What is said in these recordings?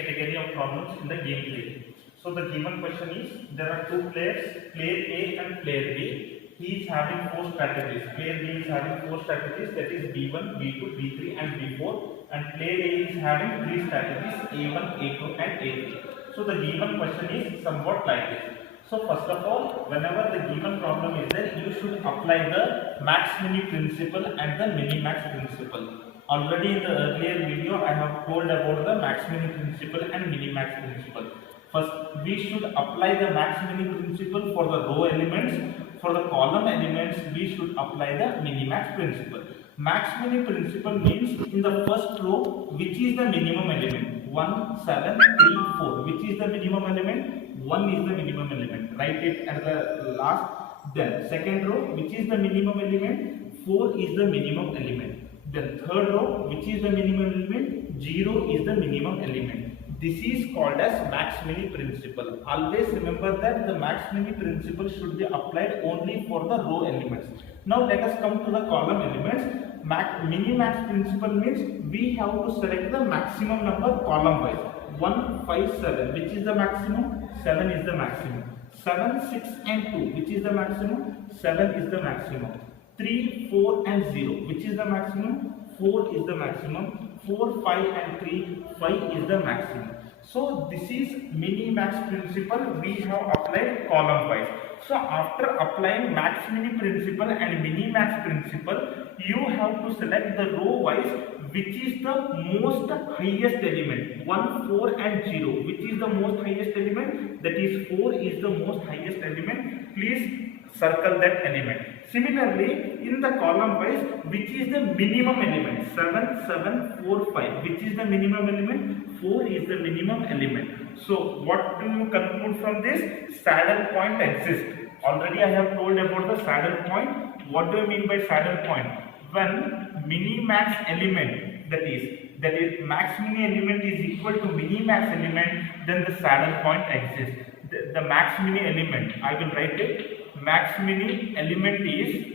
category of problems in the game theory. So the given question is, there are two players, player A and player B. He is having four strategies. Player B is having four strategies, that is B1, B2, B3 and B4, and player A is having three strategies, A1, A2 and A3. So the given question is somewhat like this. So first of all, whenever the given problem is there, you should apply the max-mini principle and the mini-max principle. Already in the earlier video, I have told about the max-mini principle and mini-max principle. First, we should apply the max-mini principle for the row elements. For the column elements, we should apply the mini-max principle. Max-mini principle means in the first row, which is the minimum element? 1, 7, 3, 4. Which is the minimum element? 1 is the minimum element. Write it at the last. Then second row, which is the minimum element? 4 is the minimum element. Then third row, which is the minimum element? 0 is the minimum element. This is called as max-mini principle. Always remember that the max-mini principle should be applied only for the row elements. Now let us come to the column elements. Mini-max principle means we have to select the maximum number column wise. 1, 5, 7, which is the maximum? 7 is the maximum. 7, 6 and 2, which is the maximum? 7 is the maximum. 3, 4 and 0, which is the maximum? 4 is the maximum. 4, 5 and 3, 5 is the maximum. So this is mini-max principle we have applied column wise. So after applying max-mini principle and mini-max principle, you have to select the row wise which is the most highest element. 1, 4 and 0, which is the most highest element? That is 4 is the most highest element. Please circle that element. Similarly, in the column wise, which is the minimum element? 7, 7, 4, 5. Which is the minimum element? 4 is the minimum element. So, what do you conclude from this? Saddle point exists. Already I have told about the saddle point. What do you mean by saddle point? When mini-max element, that is max-mini element is equal to mini-max element, then the saddle point exists. The max-mini element, I will write it. Max-mini element is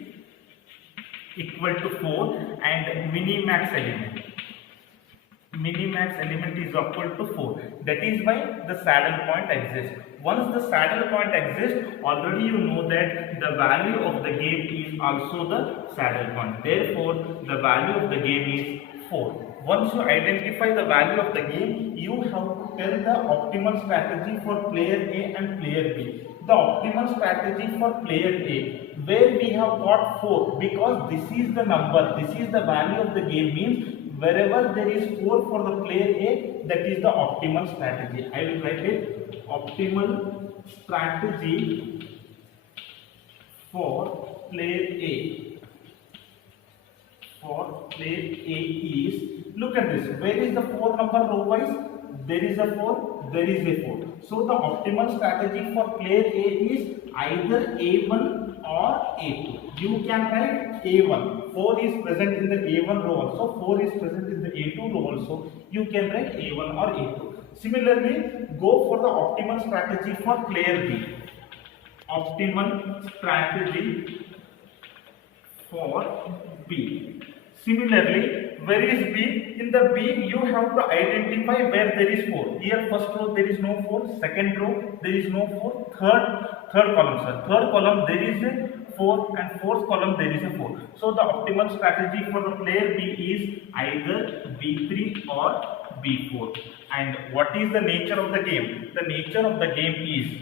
equal to 4 and mini-max element. Mini-max element is equal to 4. That is why the saddle point exists. Once the saddle point exists, already you know that the value of the game is also the saddle point. Therefore, the value of the game is 4. Once you identify the value of the game, you have to tell the optimal strategy for player A and player B. The optimal strategy for player A, where we have got 4, because this is the number, this is the value of the game, means wherever there is 4 for the player A, that is the optimal strategy. I will write it, optimal strategy for player A. For player A is, look at this, where is the 4 number row wise? There is a 4, there is a 4. So the optimal strategy for player A is either A1 or A2. You can write A1. 4 is present in the A1 row also, 4 is present in the A2 row also. You can write A1 or A2. Similarly, go for the optimal strategy for player B. Optimal strategy for B. Similarly, where is B? In the B, you have to identify where there is 4. Here, first row there is no 4. Second row there is no 4. Third column, sir. Third column there is a 4, and fourth column there is a 4. So the optimal strategy for the player B is either B3 or B4. And what is the nature of the game? The nature of the game is,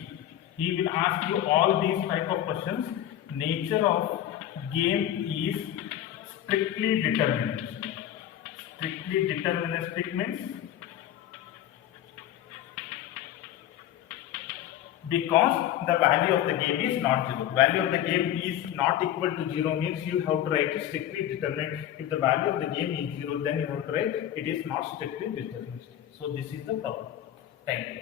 he will ask you all these type of questions. Nature of game is strictly deterministic. Strictly deterministic means because the value of the game is not 0. Value of the game is not equal to 0 means you have to write it strictly determined. If the value of the game is 0, then you have to write it is not strictly deterministic. So this is the problem. Thank you.